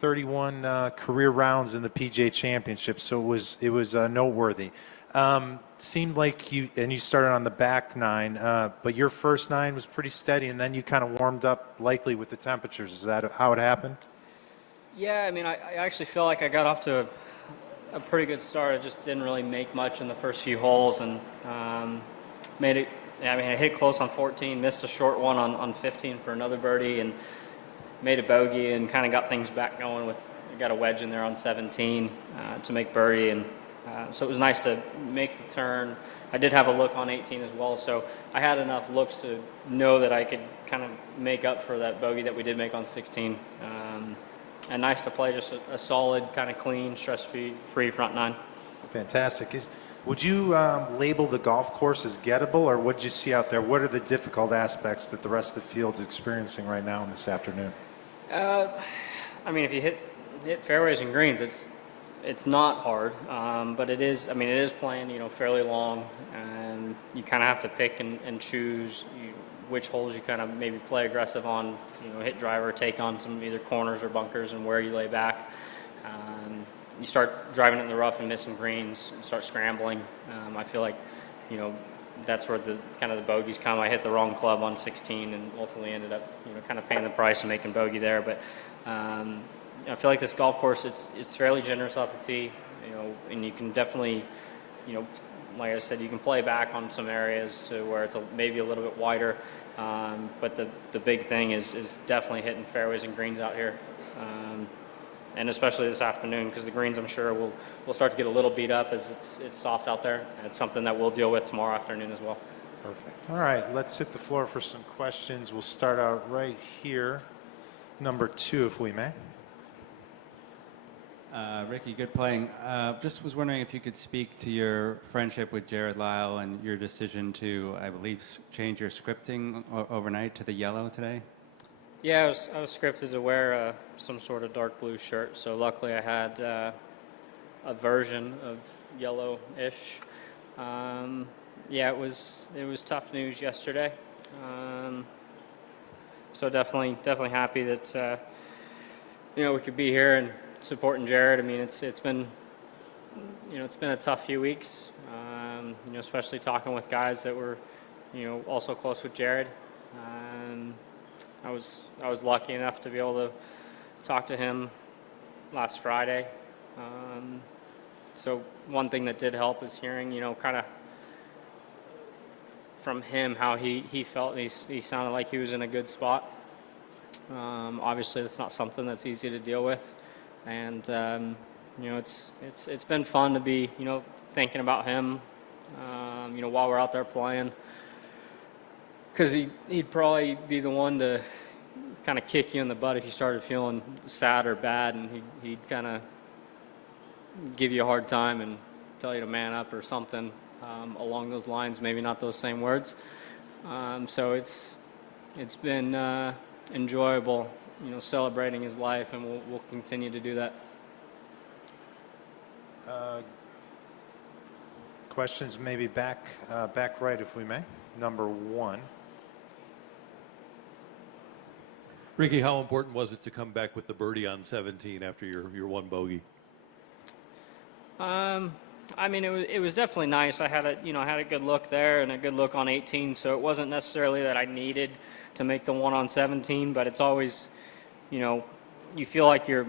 31 career rounds in the PGA Championship, so it was noteworthy. Seemed like you started on the back nine, but your first nine was pretty steady, and then you kind of warmed up likely with the temperatures. Is that how it happened? Yeah, I mean, I actually feel like I got off to a pretty good start. I just didn't really make much in the first few holes, and made it. I mean, I hit close on 14, missed a short one on 15 for another birdie, and made a bogey, and kind of got things back going with. Got a wedge in there on 17 to make birdie, and so it was nice to make the turn. I did have a look on 18 as well, so I had enough looks to know that I could kind of make up for that bogey that we did make on 16. And nice to play just a solid, kind of clean, stress-free front nine. Fantastic. Would you label the golf course as gettable, or what did you see out there? What are the difficult aspects that the rest of the field's experiencing right now in this afternoon? I mean, if you hit fairways and greens, it's not hard, but it is. I mean, it is playing, fairly long, and you kind of have to pick and choose which holes you kind of maybe play aggressive on. Hit driver, take on some either corners or bunkers, and where you lay back. You start driving it in the rough and missing greens, and start scrambling. I feel like, that's where the kind of the bogeys come. I hit the wrong club on 16 and ultimately ended up, kind of paying the price and making bogey there. But I feel like this golf course, it's fairly generous off the tee, and you can definitely, like I said, you can play back on some areas to where it's maybe a little bit wider. But the big thing is definitely hitting fairways and greens out here. And especially this afternoon, because the greens, I'm sure, will start to get a little beat up as it's soft out there. And it's something that we'll deal with tomorrow afternoon as well. Perfect. All right, let's hit the floor for some questions. We'll start out right here. Number 2, if we may. Rickie, good playing. Just was wondering if you could speak to your friendship with Jared Lyall and your decision to, I believe, change your scripting overnight to the yellow today. Yeah, I was scripted to wear some sort of dark blue shirt, so luckily I had a version of yellow-ish. Yeah, it was tough news yesterday. So definitely happy that we could be here and supporting Jared. I mean, it's been a tough few weeks. Especially talking with guys that were also close with Jared. I was lucky enough to be able to talk to him last Friday. So one thing that did help is hearing, kind of from him how he felt. He sounded like he was in a good spot. Obviously, that's not something that's easy to deal with, and it's been fun to be thinking about him, while we're out there playing. Because he'd probably be the one to kind of kick you in the butt if you started feeling sad or bad, and he'd kind of give you a hard time and tell you to man up or something along those lines, maybe not those same words. So it's been enjoyable, celebrating his life, and we'll continue to do that. Questions maybe back right, if we may. Number 1. Rickie, how important was it to come back with the birdie on 17 after your one bogey? I mean, it was definitely nice. I had a good look there and a good look on 18, so it wasn't necessarily that I needed to make the one on 17, but it's always, you feel like you're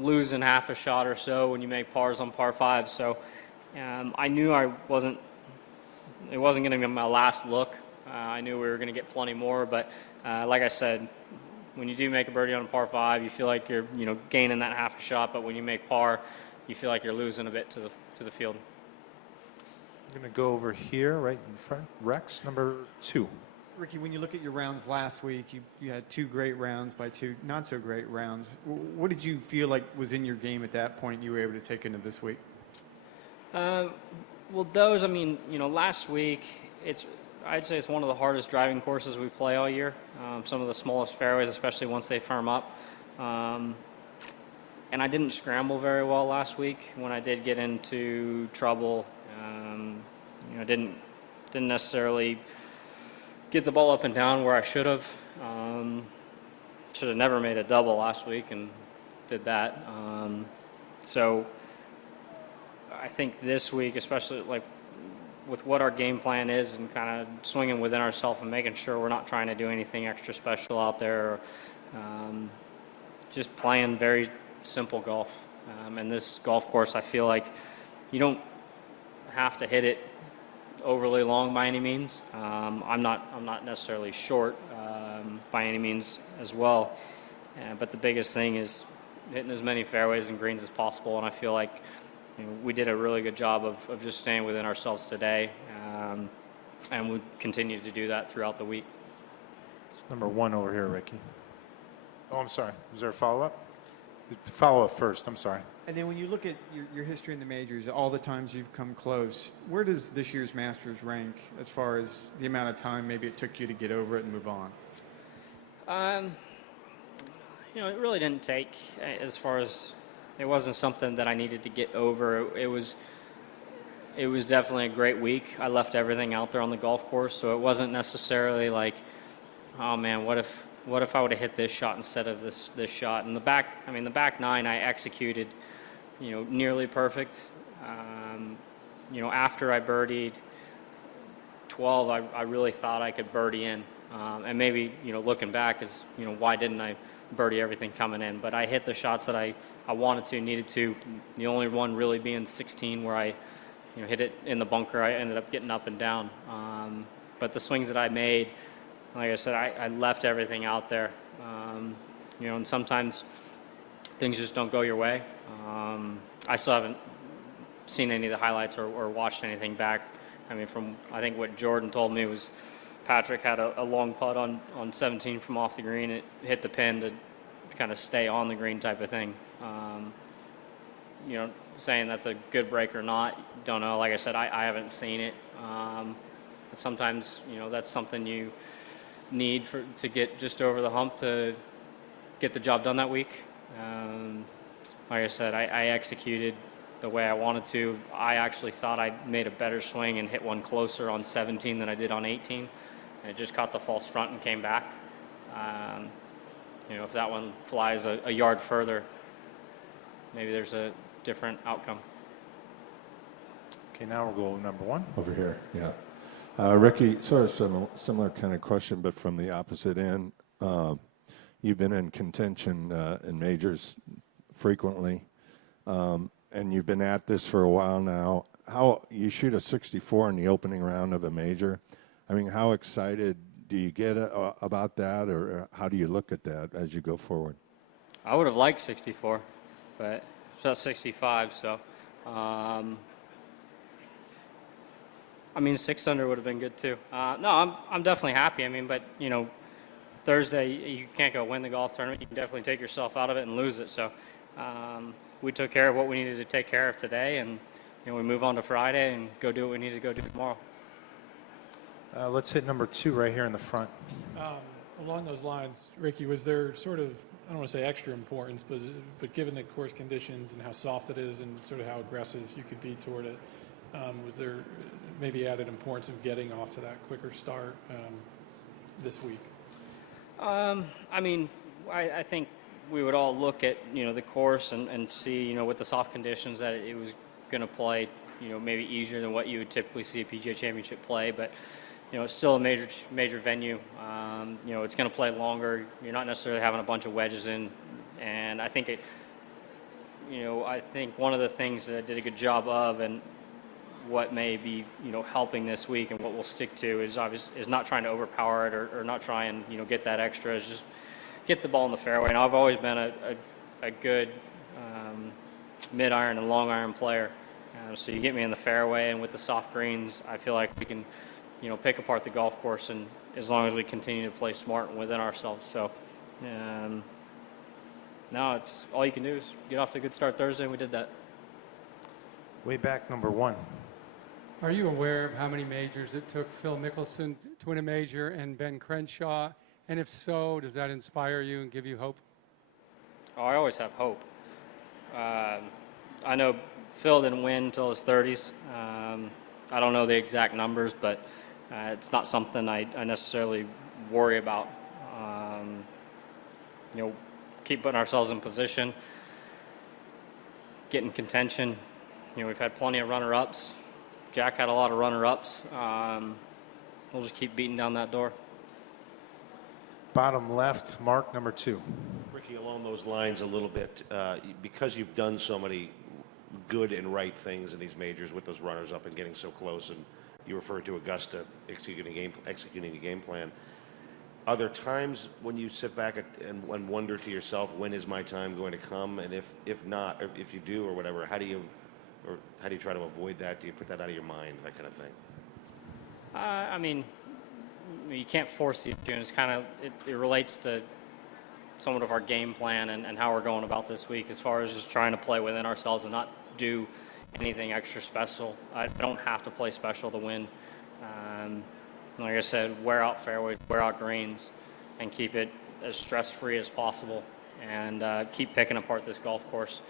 losing half a shot or so when you make pars on par 5. So I knew it wasn't going to be my last look. I knew we were going to get plenty more, but like I said, when you do make a birdie on a par 5, you feel like you're gaining that half a shot, but when you make par, you feel like you're losing a bit to the field. I'm going to go over here right in front. Rex, number 2. Rickie, when you look at your rounds last week, you had 2 great rounds by 2 not so great rounds. What did you feel like was in your game at that point you were able to take into this week? Well, those, I mean, last week, I'd say it's one of the hardest driving courses we play all year. Some of the smallest fairways, especially once they firm up. And I didn't scramble very well last week. When I did get into trouble, didn't necessarily get the ball up and down where I should have. Should have never made a double last week, and did that. So I think this week, especially like with what our game plan is and kind of swinging within ourselves and making sure we're not trying to do anything extra special out there, or, just playing very simple golf. And this golf course, I feel like you don't have to hit it overly long by any means. I'm not necessarily short by any means as well. But the biggest thing is hitting as many fairways and greens as possible. And I feel like we did a really good job of just staying within ourselves today, and we continue to do that throughout the week. It's number 1 over here, Ricky. Oh, I'm sorry. Was there a follow-up? Follow-up first. I'm sorry. And then when you look at your history in the majors, all the times you've come close, where does this year's Masters rank as far as the amount of time maybe it took you to get over it and move on? It really didn't take, as far as, it wasn't something that I needed to get over. It was definitely a great week. I left everything out there on the golf course, so it wasn't necessarily like, oh man, what if I would have hit this shot instead of this shot? And the back 9 I executed, nearly perfect. After I birdied 12, I really thought I could birdie in. And maybe, looking back is, why didn't I birdie everything coming in? But I hit the shots that I wanted to, needed to. The only one really being 16 where I, hit it in the bunker. I ended up getting up and down. But the swings that I made, like I said, I left everything out there. And sometimes things just don't go your way. I still haven't seen any of the highlights or watched anything back. I think what Jordan told me was Patrick had a long putt on 17 from off the green. It hit the pin to kind of stay on the green type of thing. Saying that's a good break or not, don't know. Like I said, I haven't seen it. But sometimes, that's something you need to get just over the hump to get the job done that week. Like I said, I executed the way I wanted to. I actually thought I made a better swing and hit one closer on 17 than I did on 18. And it just caught the false front and came back. If that one flies a yard further, maybe there's a different outcome. Okay, now we'll go number 1. Over here, yeah. Ricky, sort of similar kind of question, but from the opposite end. You've been in contention in majors frequently, and you've been at this for a while now. How you shoot a 64 in the opening round of a major? How excited do you get about that, or how do you look at that as you go forward? I would have liked 64, but it's not 65, so. 6 under would have been good too. No, I'm definitely happy. But Thursday you can't go win the golf tournament. You can definitely take yourself out of it and lose it. So we took care of what we needed to take care of today, and we move on to Friday and go do what we need to go do tomorrow. Let's hit number 2 right here in the front. Along those lines, Ricky, was there sort of, I don't want to say extra importance, but given the course conditions and how soft it is and sort of how aggressive you could be toward it, was there maybe added importance of getting off to that quicker start this week? I think we would all look at, the course and see, with the soft conditions that it was going to play, maybe easier than what you would typically see a PGA Championship play, but it's still a major venue. It's going to play longer. You're not necessarily having a bunch of wedges in, and I think I think one of the things that I did a good job of, and what may be helping this week and what we'll stick to is not trying to overpower it or not try and get that extra. Is just get the ball in the fairway. And I've always been a good mid iron and long iron player. So you get me in the fairway, and with the soft greens, I feel like we can pick apart the golf course, and as long as we continue to play smart and within ourselves. So now it's all you can do is get off to a good start Thursday, and we did that. Way back, number 1. Are you aware of how many majors it took Phil Mickelson to win a major and Ben Crenshaw? And if so, does that inspire you and give you hope? Oh, I always have hope. I know Phil didn't win until his 30s. I don't know the exact numbers, but it's not something I necessarily worry about. Keep putting ourselves in position. get in contention. We've had plenty of runner-ups. Jack had a lot of runner-ups. We'll just keep beating down that door. Bottom left, Mark, number 2. Rickie, along those lines a little bit, because you've done so many good and right things in these majors with those runners up and getting so close, and you referred to Augusta executing the game plan. Are there times when you sit back and wonder to yourself, when is my time going to come? And if not, if you do or whatever, how do you try to avoid that? Do you put that out of your mind, that kind of thing? I mean, you can't force the issue, and it's kind of, it relates to somewhat of our game plan and how we're going about this week as far as just trying to play within ourselves and not do anything extra special. I don't have to play special to win. Like I said, wear out fairways, wear out greens, and keep it as stress-free as possible, and keep picking apart this golf course.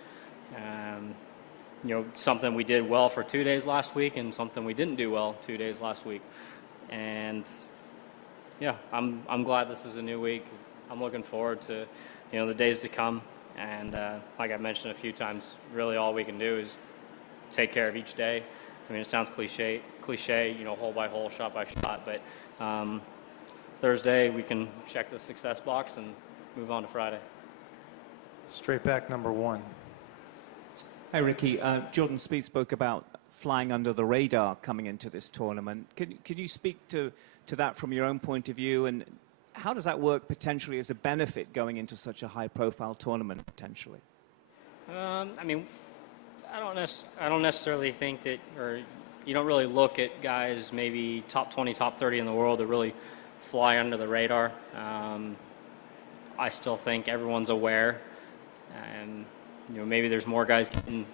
Something we did well for 2 days last week and something we didn't do well 2 days last week. And yeah, I'm glad this is a new week. I'm looking forward to, the days to come. And like I mentioned a few times, really all we can do is take care of each day. I mean, it sounds cliche, hole by hole, shot by shot, but Thursday we can check the success box and move on to Friday. Straight back, number 1. Hi, Rickie. Jordan Spieth spoke about flying under the radar coming into this tournament. Can you speak to that from your own point of view, and how does that work potentially as a benefit going into such a high-profile tournament potentially? I mean, I don't necessarily think that, or you don't really look at guys maybe top 20, top 30 in the world that really fly under the radar. I still think everyone's aware, and maybe there's more guys getting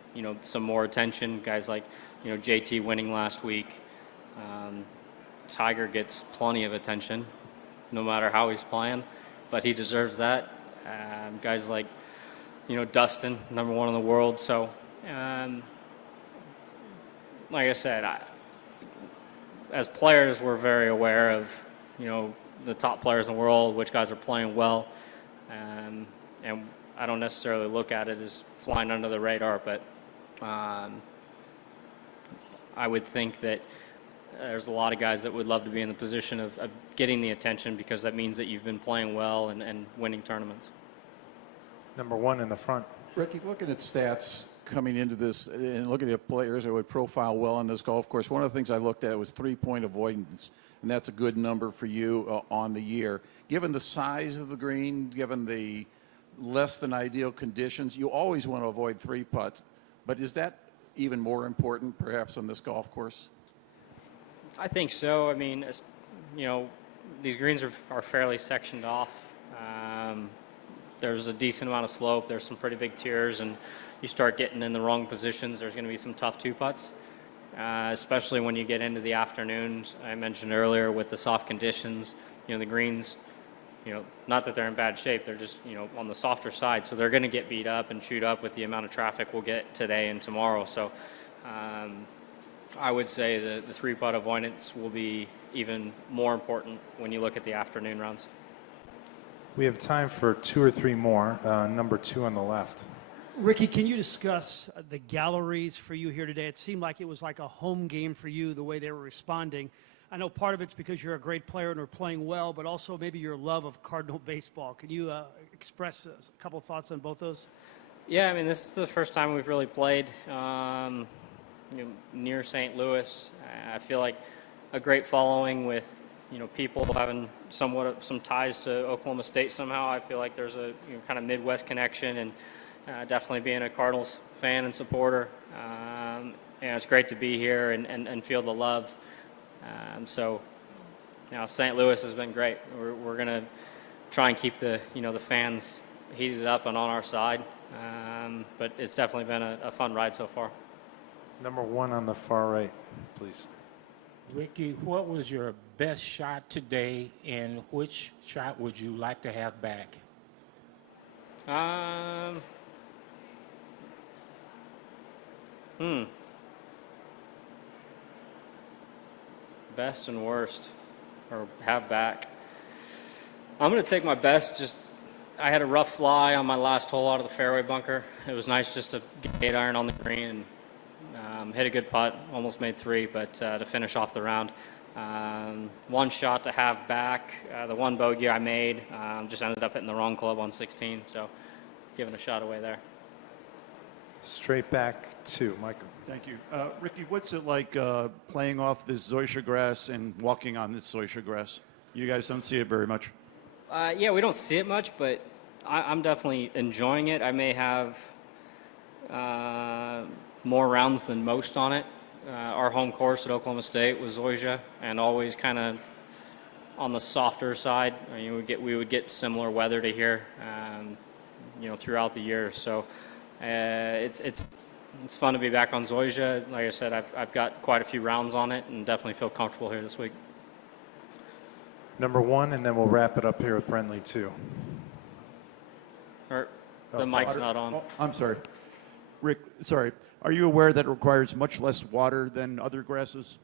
some more attention. Guys like JT winning last week. Tiger gets plenty of attention, no matter how he's playing, but he deserves that. Guys like Dustin, number 1 in the world. So. Like I said, as players, we're very aware of, the top players in the world, which guys are playing well. And I don't necessarily look at it as flying under the radar, but I would think that there's a lot of guys that would love to be in the position of getting the attention, because that means that you've been playing well and winning tournaments. Number 1 in the front. Rickie, looking at stats coming into this and looking at players that would profile well on this golf course, one of the things I looked at was 3-point avoidance, and that's a good number for you on the year. Given the size of the green, given the less than ideal conditions, you always want to avoid 3-putts, but is that even more important perhaps on this golf course? I think so. I mean, these greens are fairly sectioned off. There's a decent amount of slope. There's some pretty big tiers, and you start getting in the wrong positions, there's going to be some tough 2-putts, especially when you get into the afternoons. I mentioned earlier with the soft conditions, the greens, not that they're in bad shape, they're just, on the softer side. So they're going to get beat up and chewed up with the amount of traffic we'll get today and tomorrow. So I would say the 3-putt avoidance will be even more important when you look at the afternoon rounds. We have time for 2 or 3 more. Number 2 on the left. Rickie, can you discuss the galleries for you here today? It seemed like it was like a home game for you, the way they were responding. I know part of it's because you're a great player and are playing well, but also maybe your love of Cardinal baseball. Can you express a couple of thoughts on both those? Yeah, I mean, this is the first time we've really played near St. Louis. I feel like a great following with people having somewhat of some ties to Oklahoma State somehow. I feel like there's a kind of Midwest connection, and definitely being a Cardinals fan and supporter. It's great to be here and feel the love. So St. Louis has been great. We're going to try and keep the fans heated up and on our side. But it's definitely been a fun ride so far. Number 1 on the far right, please. Rickie, what was your best shot today, and which shot would you like to have back? Best and worst, or have back. I'm going to take my best. Just, I had a rough fly on my last hole out of the fairway bunker. It was nice just to get 8 iron on the green and hit a good putt. Almost made 3, but to finish off the round. One shot to have back. The one bogey I made just ended up hitting the wrong club on 16, so giving a shot away there. Straight back 2, Michael. Thank you. Rickie, what's it like playing off this zoysia grass and walking on this zoysia grass? You guys don't see it very much. Yeah, we don't see it much, but I'm definitely enjoying it. I may have more rounds than most on it. Our home course at Oklahoma State was zoysia, and always kind of on the softer side. I mean, we would get similar weather to here, throughout the year. So it's fun to be back on zoysia. Like I said, I've got quite a few rounds on it, and definitely feel comfortable here this week. Number 1, and then we'll wrap it up here with Brentley 2. The mic's not on. Oh, I'm sorry. Rick, sorry. Are you aware that it requires much less water than other grasses?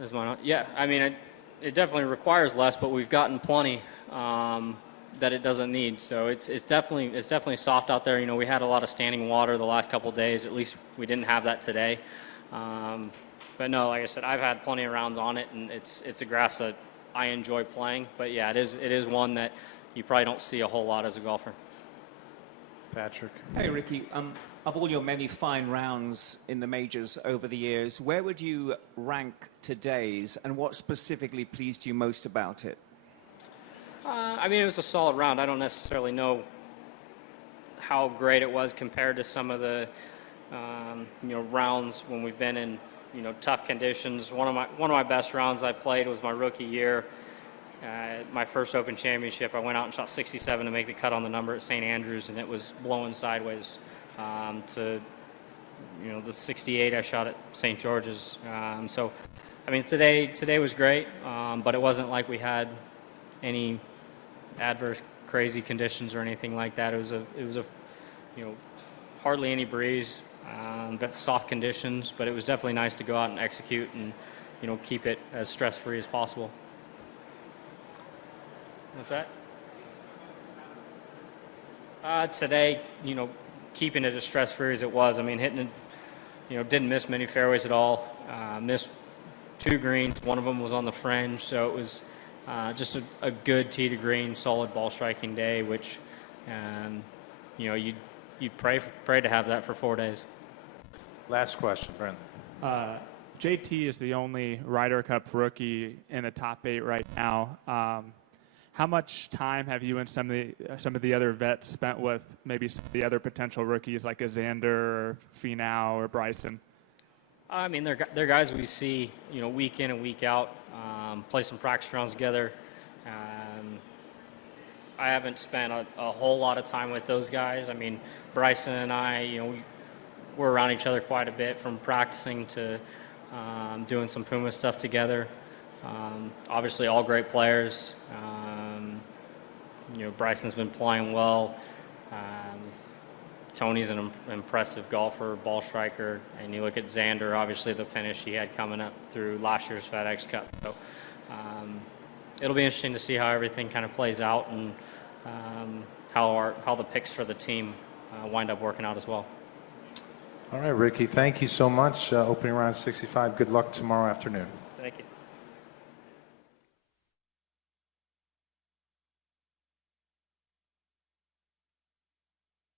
Is mine on? Yeah, I mean, it definitely requires less, but we've gotten plenty that it doesn't need. So it's definitely soft out there. You know, we had a lot of standing water the last couple of days. At least we didn't have that today. But no, like I said, I've had plenty of rounds on it, and it's a grass that I enjoy playing. But yeah, it is one that you probably don't see a whole lot as a golfer. Patrick. Hey, Rickie. Of all your many fine rounds in the majors over the years, where would you rank today's, and what specifically pleased you most about it? I mean, it was a solid round. I don't necessarily know how great it was compared to some of the rounds when we've been in tough conditions. One of my best rounds I played was my rookie year. My first Open Championship, I went out and shot 67 to make the cut on the number at St. Andrews, and it was blowing sideways to the 68 I shot at St. George's. So, I mean, today was great, but it wasn't like we had any adverse, crazy conditions or anything like that. It was a hardly any breeze, soft conditions, but it was definitely nice to go out and execute and keep it as stress-free as possible. What's that? Today, keeping it as stress-free as it was. I mean, hitting it, didn't miss many fairways at all. Missed 2 greens. One of them was on the fringe, so it was just a good tee to green, solid ball striking day, which, you'd pray to have that for 4 days. Last question, Brendan. JT is the only Ryder Cup rookie in the top 8 right now. How much time have you and some of the other vets spent with maybe some of the other potential rookies like a Xander or Finau or Bryson? I mean, they're guys we see, week in and week out, play some practice rounds together. I haven't spent a whole lot of time with those guys. I mean, Bryson and I, we're around each other quite a bit, from practicing to doing some Puma stuff together. Obviously, all great players. Bryson's been playing well. Tony's an impressive golfer, ball striker, and you look at Xander, obviously the finish he had coming up through last year's FedEx Cup. So it'll be interesting to see how everything kind of plays out, and how the picks for the team wind up working out as well. All right, Rickie, thank you so much. Opening round 65. Good luck tomorrow afternoon.